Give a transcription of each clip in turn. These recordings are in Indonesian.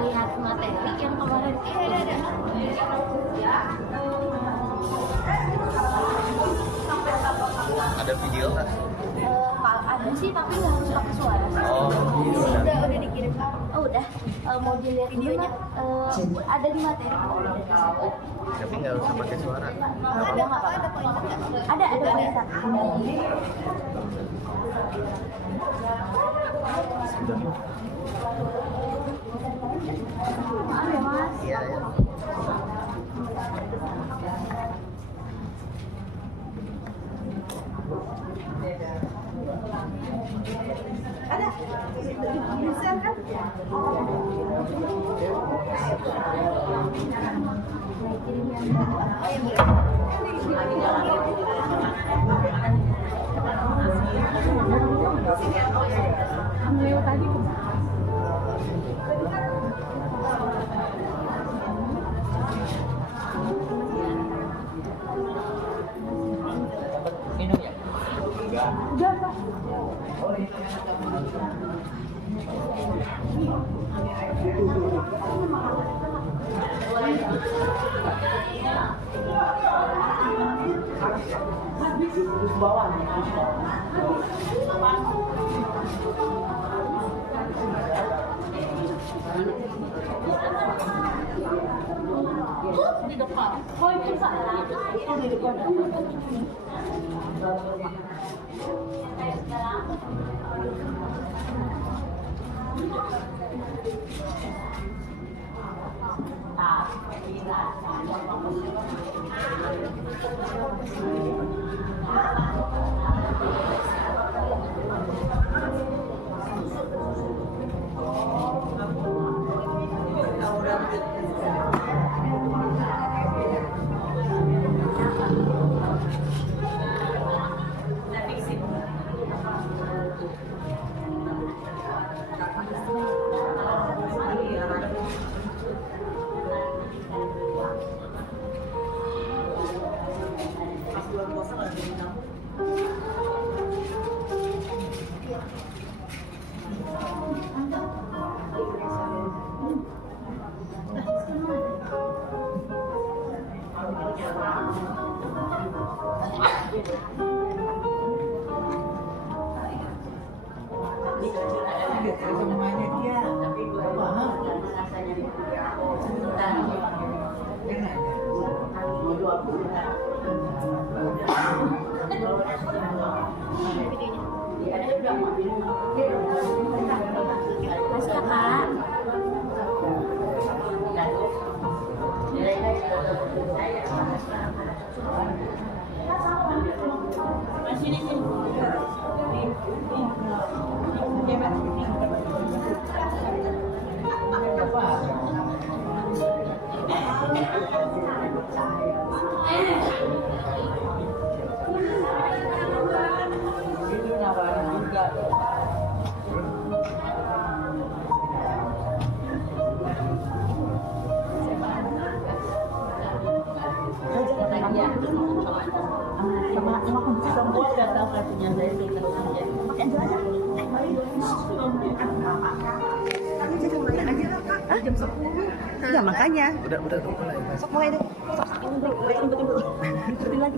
lihat materi yang kemarin ada video nggak? Ada sih, tapi nggak harus pakai suara. Oh, udah dikirim. Oh udah. Mau dilihat videonya? Ada di materi. tapi nggak usah pakai suara. Ada nggak apa-apa? Ada pointer. Maaf ya Mas. Iya ya. Ada. Bisa kan? Minum ya? Udah Pak. Di depan. Oh itu salah. Itu di depan. Mas Kakak. Jam 10. Ya makanya. Udah mulai. Sok mulai deh. Sok lagi.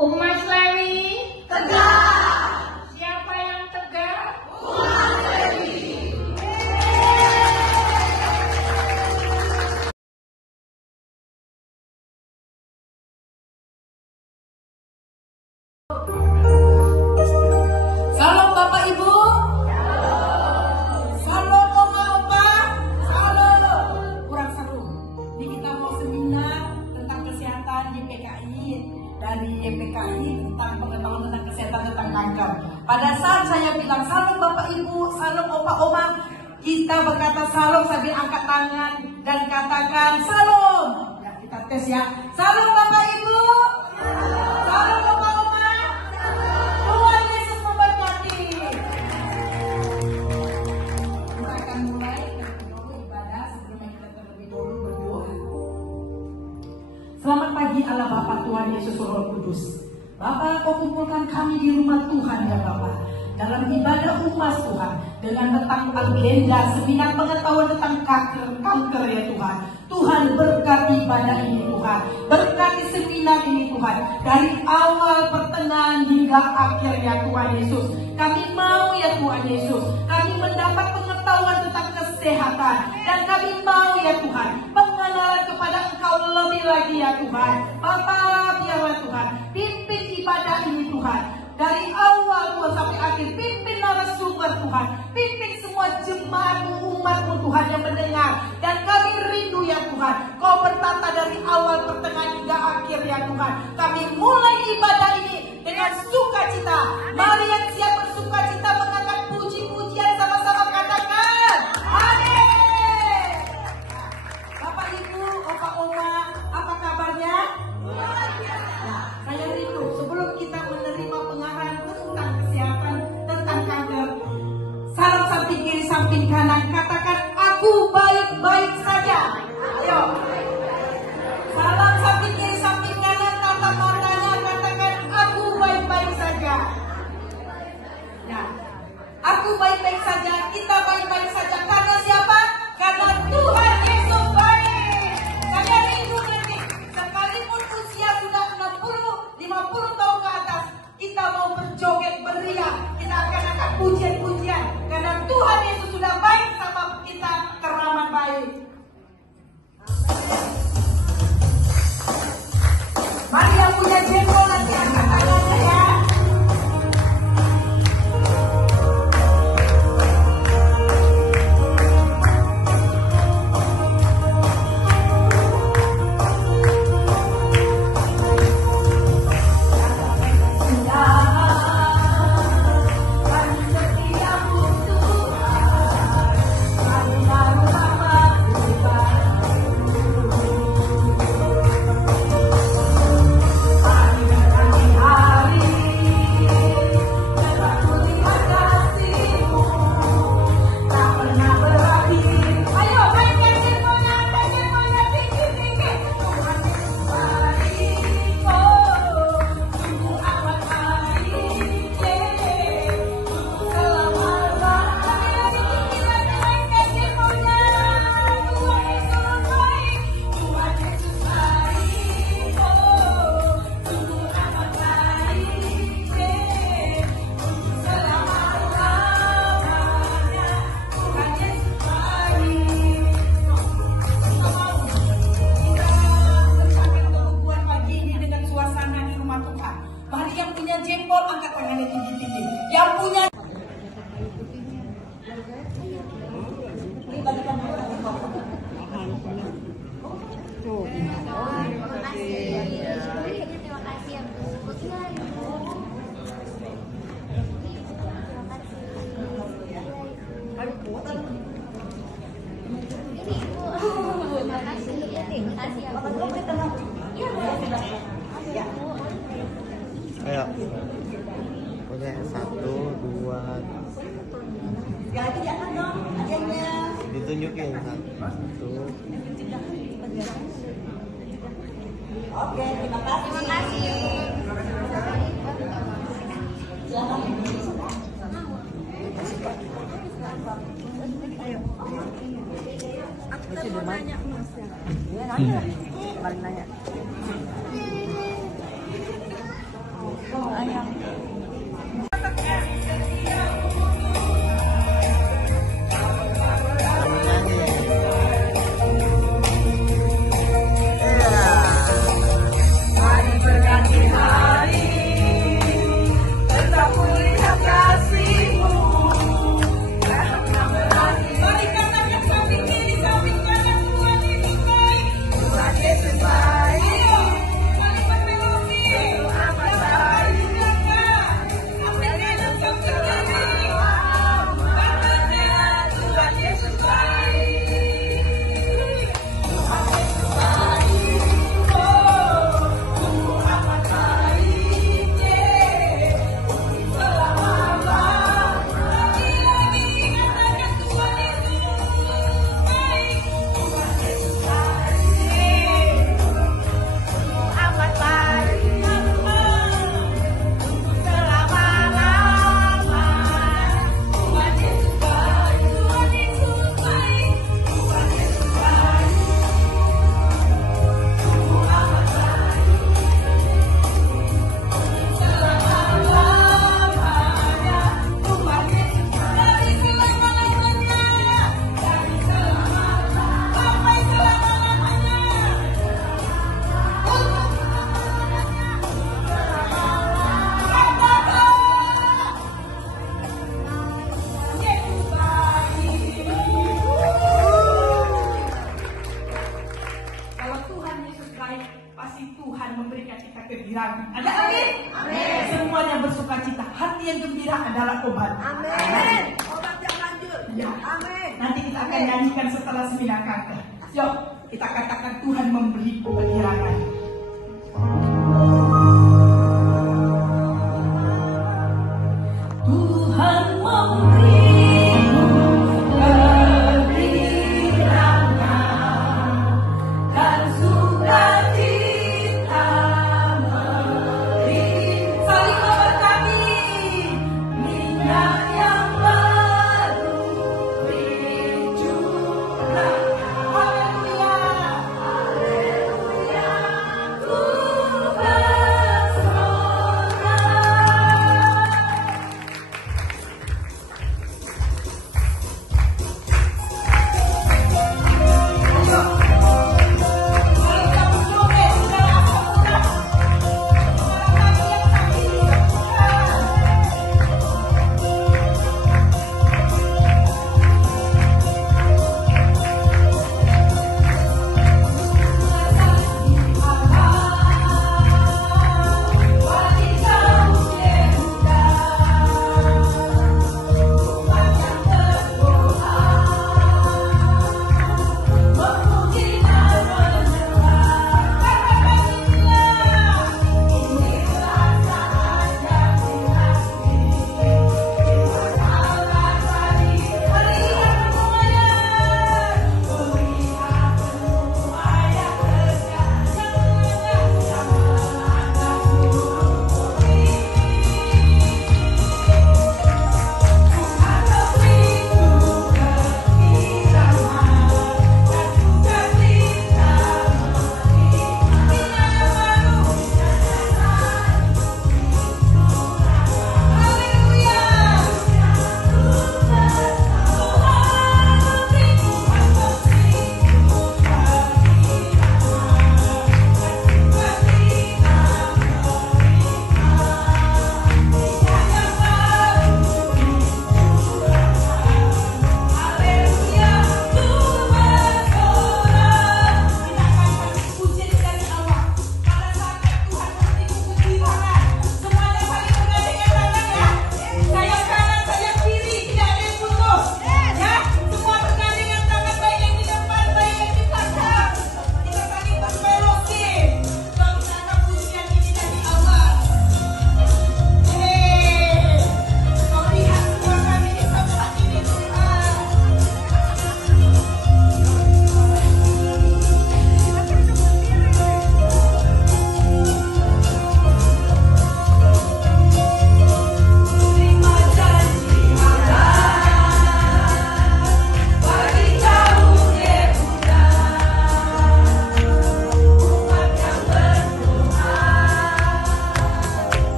Umas Lewi tegak. Siapa yang tegak? Umas Lewi. Salam Bapak Ibu. Salam Oma Opa. Salam. Kurang seru. Ini kita mau seminar tentang kesehatan YPKI dari YPKI tentang pengetahuan tentang kesehatan tentang kanker. Pada saat saya bilang salam Bapak Ibu, salam Opa Oma, kita berkata salam sambil angkat tangan dan katakan salam. Ya, kita tes ya. Salam Bapak Ibu. Salam Opa Oma. Tuhan Yesus memberkati. Kita akan mulai ibadah sebelum kita terlebih dahulu berdoa. Selamat pagi Allah Bapa, Tuhan Yesus, Roh Kudus. Bapa, Kau kumpulkan kami di rumah Tuhan ya Bapa, dalam ibadah umas Tuhan, dengan tentang agenda seminar pengetahuan tentang kanker ya Tuhan. Tuhan berkati ibadah ini Tuhan, berkati seminar ini Tuhan, dari awal, pertengahan hingga akhir ya Tuhan Yesus. Kami mau ya Tuhan Yesus, kami mendapat pengetahuan tentang kesehatan, dan kami mau ya Tuhan pengenalan kepada Engkau lebih lagi ya Tuhan. Bapa, biarlah Tuhan pimpin ibadah ini Tuhan, dari awal Tuhan sampai akhir. Pimpin narasumber Tuhan, pimpin semua jemaat-Mu, umat-Mu Tuhan yang mendengar. Dan kami rindu ya Tuhan, Kau bertata dari awal, pertengahan hingga akhir ya Tuhan. Kami mulai ibadah ini dengan sukacita. Mari yang siap bersukacita mengangkat puji-pujian, sama-sama katakan amin. Bapak Ibu, Opa Oma, apa kabarnya? Nah, saya rindu sebelum kita menerima pengarahan tentang kesehatan, tentang kanker, salam samping kiri samping kanan, katakan aku baik-baik saja. Ayo. Salam samping kiri samping kanan, tatap matanya, katakan aku baik-baik saja. Nah, aku baik-baik saja, kita baik-baik saja. Karena siapa? Karena Tuhan Yesus baik. Saya rindu nanti, sekalipun usia sudah 60-50 tahun ke atas, kita mau berjoget, beriak, kita akan angkat pujian-pujian. Karena Tuhan Yesus sudah baik sama kita, teramat baik. Mari yang punya jengkol nanti angkat tangannya ya. Ayo. Oke, 1, 2. Sekali jangan dong, adanya. Ditunjukin 1. Oke, terima kasih. Terima kasih. Masih belum nanya Mas ya. Iya, nanya. Paling nanya. Ayam. Baik. pasti Tuhan memberikan kita kegirangan. Ada amin? Amin. Semuanya bersuka cita. Hati yang gembira adalah obat. Amin. Obat yang lanjut. Ya. Amin. Nanti kita akan nyanyikan setelah seminar kanker. Yuk, kita katakan Tuhan memberi kegirangan. Tuhan memberi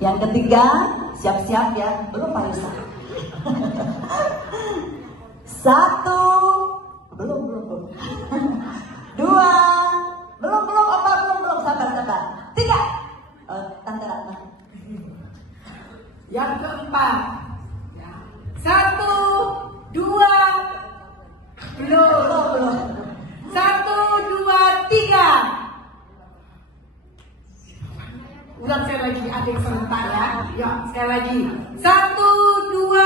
Yang ketiga, siap-siap ya, belum Pak Yusa. 1, 4. Ya. 1, 2, belum. 1, 2, 3. Ulang sekali lagi adik sebentar ya. Ya, sekali lagi. 1, 2,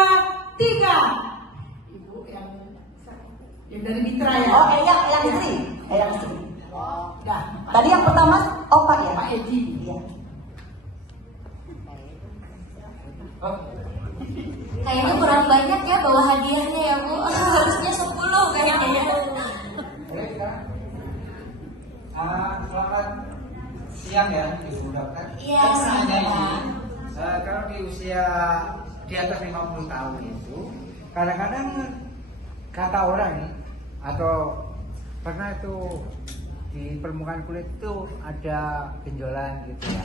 3. Ibu yang dari Mitra ya. Oh, yang istri. Yang istri. Dah. Tadi yang pertama Pak ya? Pak Edi. Iya. Kayaknya kurang banyak ya bawa hadiahnya ya Bu. Harusnya 10 kayaknya. Selamat siang ya Ibu Dokter. Iya, siang. Kalau di usia di atas 50 tahun itu kadang-kadang kata orang nih, atau pernah itu di permukaan kulit itu ada benjolan gitu ya.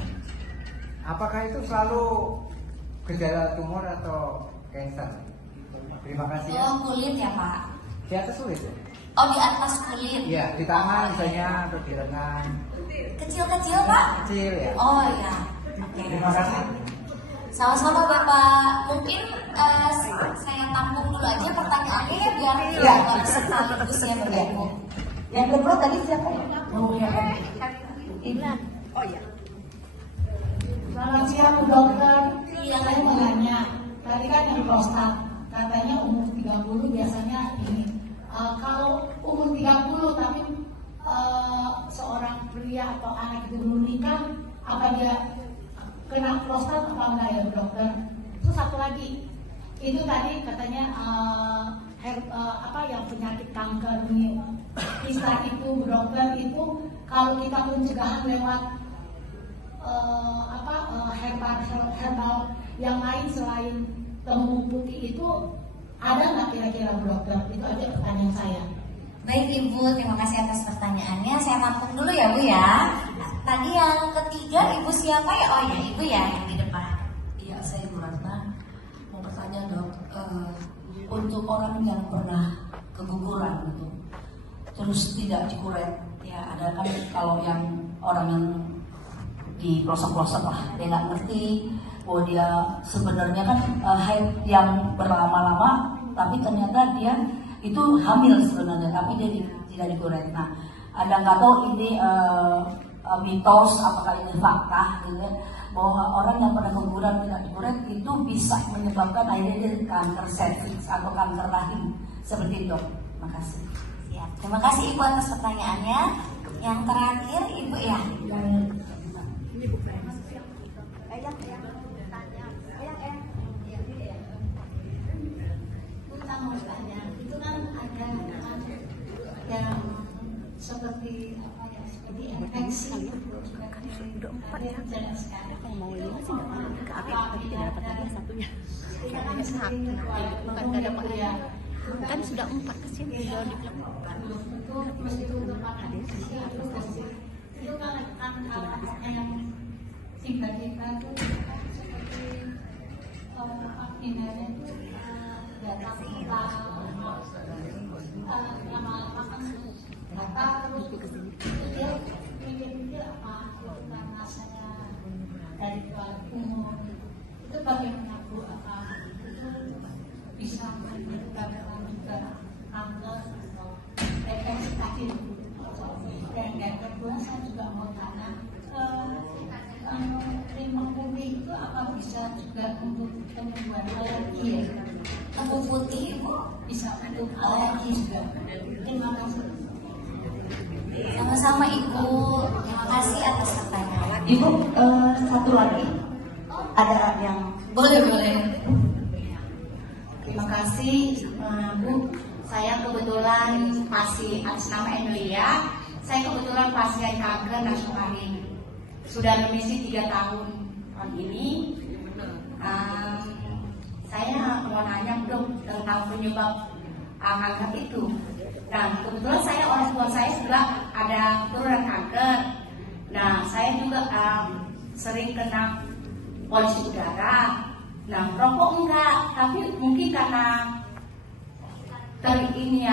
Apakah itu selalu gejala tumor atau cancer? Terima kasih ya. Oh, kulit ya Pak. Di atas kulit ya? Oh, di atas kulit. Iya, di tangan misalnya atau di lengan. Kecil-kecil Pak? Kecil ya. Oh ya. Oke. Terima kasih. Sama-sama Bapak. Mungkin saya tampung dulu aja pertanyaannya ya biar sekaligus ya bergabung. Yang kedua tadi siapa ya? Oh ya. Ina. Oh ya. Selamat siang Bu Dokter. Iya. Saya mau nanya. Tadi kan di prostat katanya umur 30 biasanya ini. Kalau umur 30 tapi seorang pria atau anak itu belum nikah, apa dia kena prostat apa enggak ya Bu Dokter? Terus satu lagi, itu tadi katanya yang penyakit kanker nih, kista itu Bu Dokter, itu kalau kita pencegahan lewat herbal yang lain selain temu putih itu ada nggak kira-kira Bu Dokter? Itu aja pertanyaan saya. Baik Ibu, terima kasih atas pertanyaannya. Saya tampung dulu ya Bu ya. Tadi yang ketiga Ibu siapa ya? Oh ya Ibu ya yang di depan. Iya, saya Bu Ratna. Mau bertanya Dok, untuk orang yang pernah keguguran gitu, terus tidak dikuret, ya ada kan kalau yang orang yang di pelosok-pelosok lah, dia nggak ngerti bahwa dia sebenarnya kan haid yang berlama-lama, tapi ternyata dia itu hamil sebenarnya, tapi dia tidak dikuret. Nah, ada nggak tahu ini mitos apakah ini fakta gitu ya, bahwa orang yang pernah keguguran tidak dikuret itu bisa menyebabkan akhirnya dia kanker serviks atau kanker rahim seperti itu. Terima kasih. Siap. Terima kasih Ibu atas pertanyaannya. Yang terakhir Ibu ya. Mau tanya, itu kan ada yang seperti apa ya, seperti infeksi udah 4 ya. Kalau mau 5 sih nggak mau ke APM, tapi tidak dapat lagi satunya. Bukan nggak dapat ya. Kan sudah 4 kesini sudah dilakukan. Itu kan yang tiba-tiba tuh seperti akhirnya itu datang lama-lama kan datang terus dia mikir-mikir apa bukan rasanya dari umur itu bagaimana Bu, apa itu bisa menyebabkan juga kanker atau infeksi tadi. Dan yang kedua saya juga mau tanya limau putih itu apa bisa juga untuk penyembuhan alergi ya? Lembu putih Ibu. Bisa untuk alergi juga. Terima kasih. Sama-sama Ibu. Terima kasih atas pertanyaan. Ibu, satu lagi ada yang Boleh. Terima kasih Bu. Saya kebetulan pasien atas nama Emilia. Saya kebetulan pasien kanker nasofaring. Sudah remisi 3 tahun ini. Saya mau nanya dong tentang penyebab kanker itu. Nah, kebetulan orang tua saya juga ada keturunan kanker. Nah, saya juga sering kena polusi udara. Nah, rokok enggak, tapi mungkin karena terini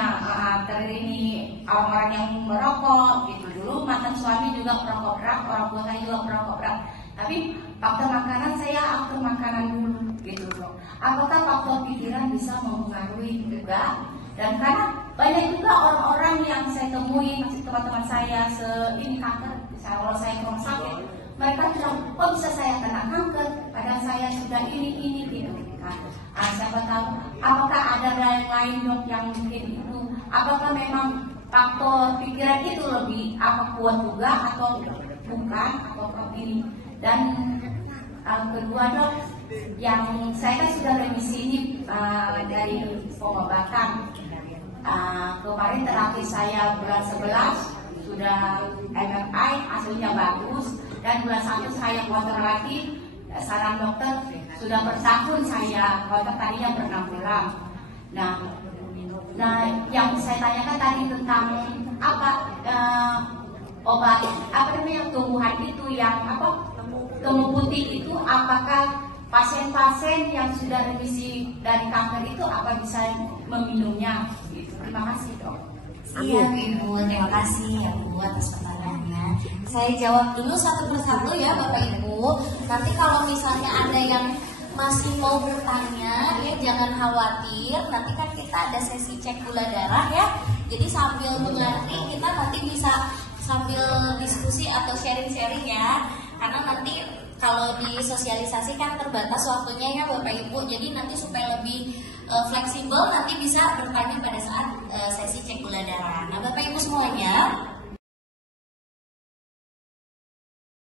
orang-orang yang merokok gitu. Dulu mantan suami juga perokok berat, orang tua saya juga perokok berat. Tapi faktor makanan saya faktor makanan dulu gitu loh. apakah faktor pikiran bisa mempengaruhi juga? Dan karena banyak juga orang-orang yang saya temui, teman-teman saya ini kanker, kalau saya ke rumah sakit, mereka bilang, kok bisa saya kena kanker? Padahal saya sudah ini gitu kan. Siapa tahu, apakah ada yang lain dok yang mungkin itu? Apakah memang faktor pikiran itu lebih kuat juga atau bukan atau ini? Dan kedua dok, yang saya kan sudah remisi ini dari pengobatan. Kemarin terapi saya bulan 11 sudah MRI hasilnya bagus, dan bulan 1 saya kontrol lagi, saran dokter sudah bertahun saya kontrol, tadinya per 6 bulan. Nah yang saya tanyakan tadi tentang obat tumbuhan itu yang temu putih itu, apakah pasien-pasien yang sudah remisi dari kanker itu apa bisa meminumnya? Terima kasih dok. Iya Ibu, terima kasih ya Bu atas pertanyaannya. Saya jawab dulu satu persatu ya Bapak Ibu. Nanti kalau misalnya ada yang masih mau bertanya ya jangan khawatir, nanti kan kita ada sesi cek gula darah ya. Jadi sambil mengerti kita nanti bisa sambil diskusi atau sharing-sharing ya. Karena nanti kalau di sosialisasi kan terbatas waktunya ya Bapak Ibu. Jadi nanti supaya lebih fleksibel nanti bisa bertanya pada saat sesi cek gula darah. Nah Bapak Ibu semuanya,